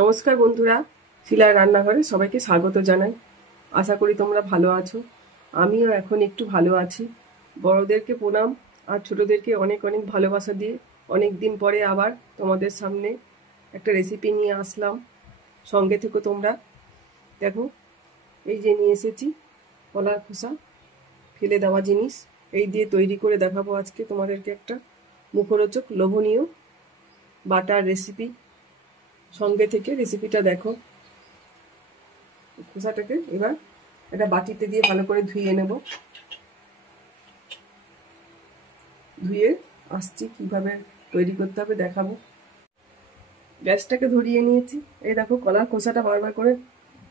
নমস্কার বন্ধুরা, শিলার রান্নাঘরে সবাইকে স্বাগত জানাই। আশা করি তোমরা ভালো আছো। আমিও এখন একটু ভালো আছি। বড়দেরকে প্রণাম আর ছোটদেরকে অনেক অনেক ভালোবাসা দিয়ে অনেক দিন পরে আবার তোমাদের সামনে একটা রেসিপি নিয়ে আসলাম। সঙ্গে থেকো তোমরা। দেখো, এই যে নিয়ে এসেছি কলার খোসা, ফেলে দেওয়া জিনিস। এই দিয়ে তৈরি করে দেখাবো আজকে তোমাদেরকে একটা মুখরোচক লোভনীয় বাটার রেসিপি। সঙ্গে থেকে রেসিপিটা দেখো। খোসাটাকে এবার একটা বাটিতে দিয়ে ভালো করে ধুয়ে নেব। ধুয়ে আসছি, কিভাবে তৈরি করতে হবে দেখাবো। গ্যাসটাকে ধরিয়ে নিয়েছি। এই দেখো, কলার খোসাটা বারবার করে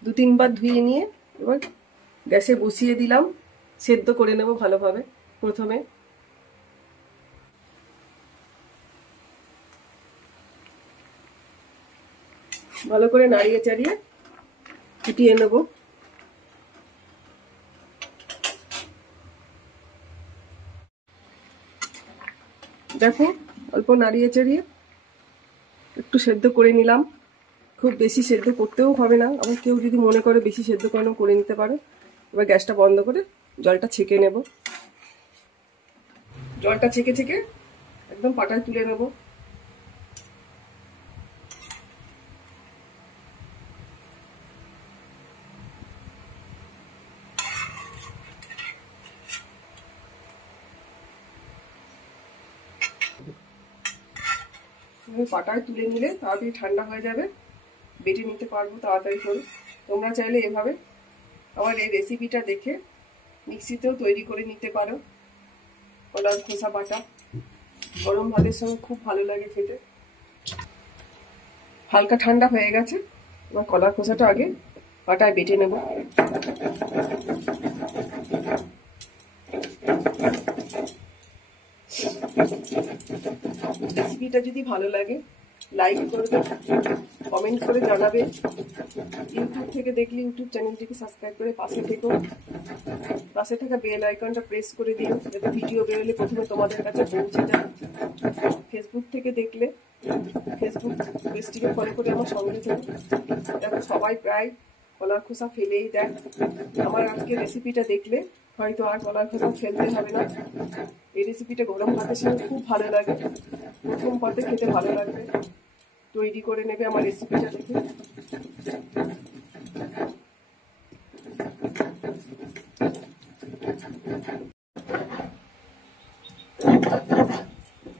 2-3 বার ধুয়ে নিয়ে এবার গ্যাসে বসিয়ে দিলাম। সেদ্ধ করে নেব ভালোভাবে। প্রথমে ভালো করে নাড়িয়ে চাড়িয়ে ফুটিয়ে নেব। দেখো, অল্প নাড়িয়ে চাড়িয়ে একটু সেদ্ধ করে নিলাম। খুব বেশি সেদ্ধ করতেও হবে না, আবার কেউ যদি মনে করে বেশি সেদ্ধ করে নিতে পারে। এবার গ্যাসটা বন্ধ করে জলটা ছেঁকে নেব। জলটা ছেঁকে ছেঁকে একদম পাটায় তুলে নেব। পাটায় তুলে নিলে তাড়াতাড়ি ঠান্ডা হয়ে যাবে, বেটে নিতে পারবো তাড়াতাড়ি করে। তোমরা চাইলে এভাবে আমার এই রেসিপিটা দেখে মিক্সিতেও তৈরি করে নিতে পারো। কলার খোসা বাটা গরম ভাতের সঙ্গে খুব ভালো লাগে খেতে। হালকা ঠান্ডা হয়ে গেছে। এবার কলার খোসাটা আগে পাটায় বেটে নেব। রেসিপিটা যদি ভালো লাগে লাইক করবে, কমেন্ট করে জানাবে। ইউটিউব থেকে দেখলে ইউটিউব চ্যানেলটিকে সাবস্ক্রাইব করে পাশে থাকা বেল আইকনটা প্রেস করে দিও, যাতে ভিডিও বেরোলে প্রথমে তোমাদের কাছে পৌঁছে যায়। ফেসবুক থেকে দেখলে ফেসবুক পেজটিকে ফলো করে আমার সঙ্গে থাকো। দেখো, সবাই প্রায় কলার খোসা ফেলেই দেয়। আমার আজকে রেসিপিটা দেখলে হয়তো আর কলার খোসা ফেলতে হবে না। এই রেসিপিটা গরম ভাতের সঙ্গে খুব ভালো লাগে, প্রথম পাতে খেতে ভালো লাগবে। তৈরি করে নেবে আমার রেসিপিটা দেখে।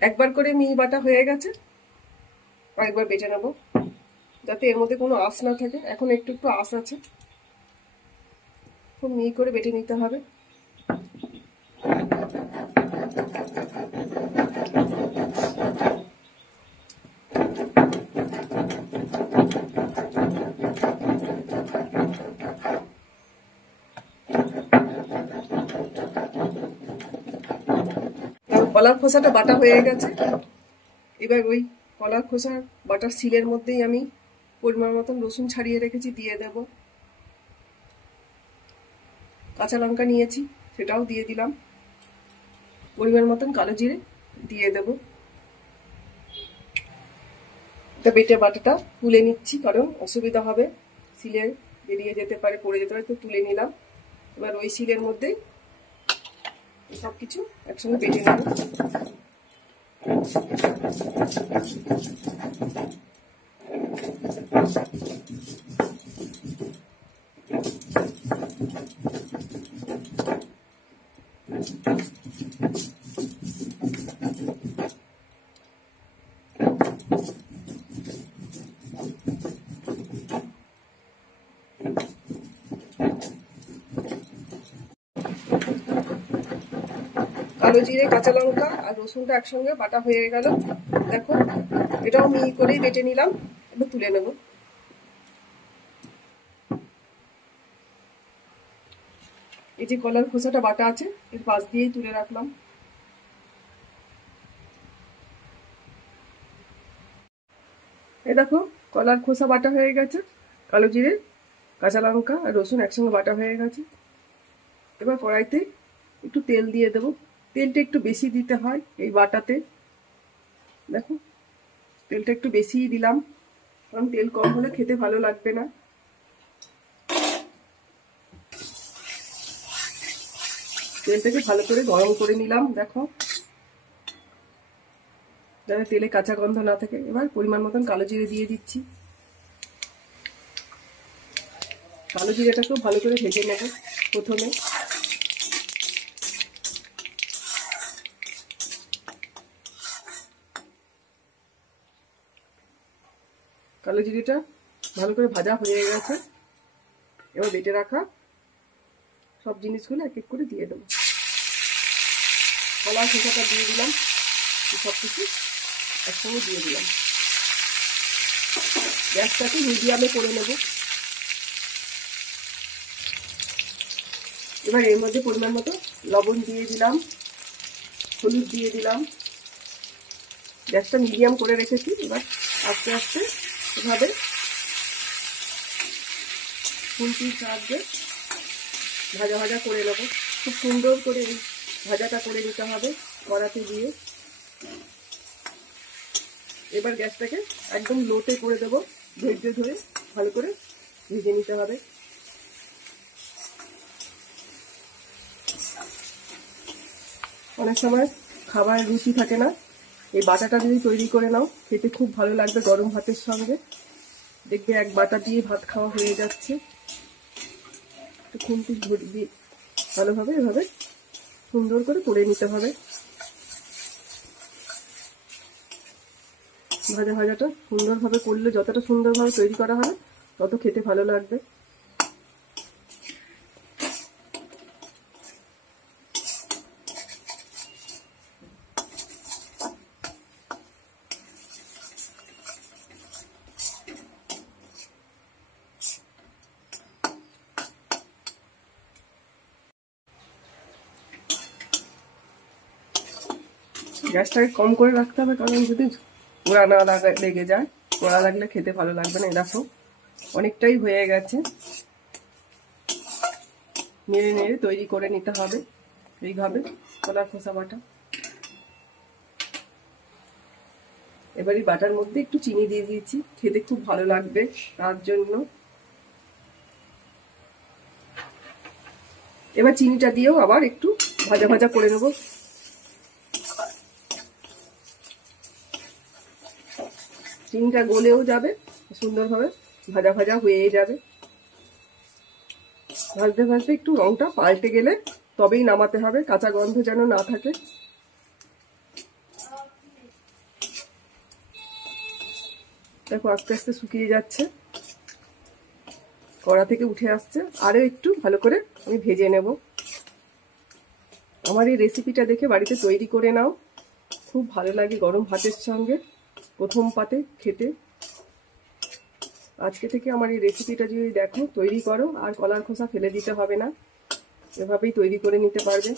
একবার করে মিহি বাটা হয়ে গেছে, আরেকবার বেটে নেবো, যাতে এর মধ্যে কোনো আঁশ না থাকে। এখন একটু একটু আঁশ আছে, খুব মিহি করে বেটে নিতে হবে। কলার খোসাটা বাটা হয়ে গেছে। এবার ওই কলার খোসার বাটার শিলের মধ্যেই আমি পরিমাণ মতন রসুন ছাড়িয়ে রেখেছি দিয়ে দেব। কাঁচা লঙ্কা নিয়েছি, সেটাও দিয়ে দিলাম। পরিমাণ মতন কালো জিরে দিয়ে দেব। বেটে বাটাটা তুলে নিচ্ছি, কারণ অসুবিধা হবে, শিলের বেরিয়ে যেতে পারে, পড়ে যেতে পারে, তো তুলে নিলাম। এবার ওই শিলের মধ্যেই সবকিছু একসঙ্গে বেটে নেব। কালো জিরে, কাঁচা লঙ্কা আর রসুনটা একসঙ্গে বাটা হয়ে গেল। দেখো, এটাও মিহি করেই বেটে নিলাম। এবার তুলে নেব। এই যে কলার খোসাটা বাটা আছে, এর পাশ দিয়েই তুলে রাখলাম। এই দেখো, কলার খোসা বাটা হয়ে গেছে, কালো জিরে, কাঁচা লঙ্কা আর রসুন একসঙ্গে বাটা হয়ে গেছে। এবার কড়াইতে একটু তেল দিয়ে দেবো। তেলটা একটু বেশি দিতে হয় এই বাটাতে। দেখো, তেলটা একটু বেশিই দিলাম, কারণ তেল কম হলে খেতে ভালো লাগবে না। তেলটাকে ভালো করে গরম করে নিলাম, দেখো, যাতে তেলে কাঁচা গন্ধ না থাকে। এবার পরিমাণ মতন কালো জিরে দিয়ে দিচ্ছি। কালো জিরেটাকেও ভালো করে ভেজে নেব প্রথমে। কালো জিরেটা ভালো করে ভাজা হয়ে গেছে। এবার বেটে রাখা সব জিনিসগুলো এক এক করে দিয়ে দেবো। কলার খোসাটা দিয়ে দিলাম, সব কিছু একসঙ্গে দিয়ে দিলাম। গ্যাসটাকে মিডিয়ামে করে নেব। এবার এর মধ্যে পরিমাণ মতো লবণ দিয়ে দিলাম, হলুদ দিয়ে দিলাম। গ্যাসটা মিডিয়াম করে রেখেছি। এবার আস্তে আস্তে এভাবে খুন্তির সাহায্যে ভাজা ভাজা করে নেব। খুব সুন্দর করে ভাজাটা করে নিতে হবে কড়াতে দিয়ে। এবার গ্যাসটাকে একদম লোতে করে দেবো, ধৈর্য ধরে ভালো করে ভেজে নিতে হবে। অনেক সময় খাবার রুচি থাকে না, এই বাটাটা যদি তৈরি করে নাও খেতে খুব ভালো লাগবে গরম ভাতের সঙ্গে। দেখবে এক বাটা দিয়ে ভাত খাওয়া হয়ে যাচ্ছে। খুন্তি দিয়ে ভালোভাবে এভাবে সুন্দর করে করে নিতে হবে। ভাজা ভাজাটা সুন্দরভাবে করলে, যতটা সুন্দরভাবে তৈরি করা হবে তত খেতে ভালো লাগবে। গ্যাসটাকে কম করে রাখতে হবে, কারণ যদি পোড়া না লেগে যায়, পোড়া লাগলে খেতে ভালো লাগবে না। দেখো অনেকটাই হয়ে গেছে। নেড়ে নেড়ে তৈরি করে নিতে হবে এইভাবে কলার খোসা বাটা। এবার এই বাটার মধ্যে একটু চিনি দিয়ে দিয়েছি, খেতে খুব ভালো লাগবে তার জন্য। এবার চিনিটা দিয়েও আবার একটু ভাজা ভাজা করে নেব। চিনিটা গলেও যাবে, সুন্দরভাবে ভাজা ভাজা হয়ে যাবে। ভাজতে ভাজতে একটু রংটা পাল্টে গেলে তবেই নামাতে হবে, কাঁচা গন্ধ যেন না থাকে। দেখো আস্তে আস্তে শুকিয়ে যাচ্ছে, কড়া থেকে উঠে আসছে। আরও একটু ভালো করে আমি ভেজে নেব। আমার এই রেসিপিটা দেখে বাড়িতে তৈরি করে নাও, খুব ভালো লাগে গরম ভাতের সঙ্গে প্রথম পাতে খেতে। আজকে থেকে আমার এই রেসিপিটা যদি দেখো, তৈরি করো, আর কলার খোসা ফেলে দিতে হবে না, এভাবেই তৈরি করে নিতে পারবে।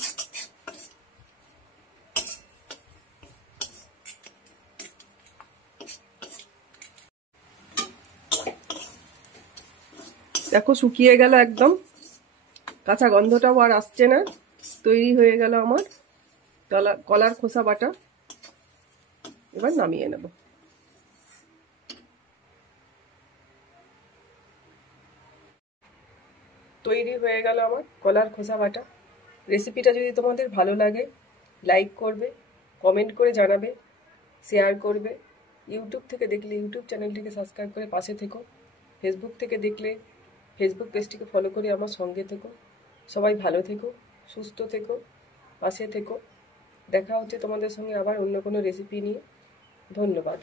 দেখো শুকিয়ে গেল একদম, কাঁচা গন্ধটাও আর আসছে না। তৈরি হয়ে গেল আমার কলার খোসা বাটা। এবার নামিয়ে নেব। তৈরি হয়ে গেল আমার কলার খোসা বাটা। রেসিপিটা যদি তোমাদের ভালো লাগে লাইক করবে, কমেন্ট করে জানাবে, শেয়ার করবে। ইউটিউব থেকে দেখলে ইউটিউব চ্যানেলটিকে সাবস্ক্রাইব করে পাশে থেকো। ফেসবুক থেকে দেখলে ফেসবুক পেজটিকে ফলো করে আমার সঙ্গে থেকো। সবাই ভালো থেকো, সুস্থ থেকো, পাশে থেকো। দেখা হচ্ছে তোমাদের সঙ্গে আবার অন্য কোনো রেসিপি নিয়ে। ধন্যবাদ।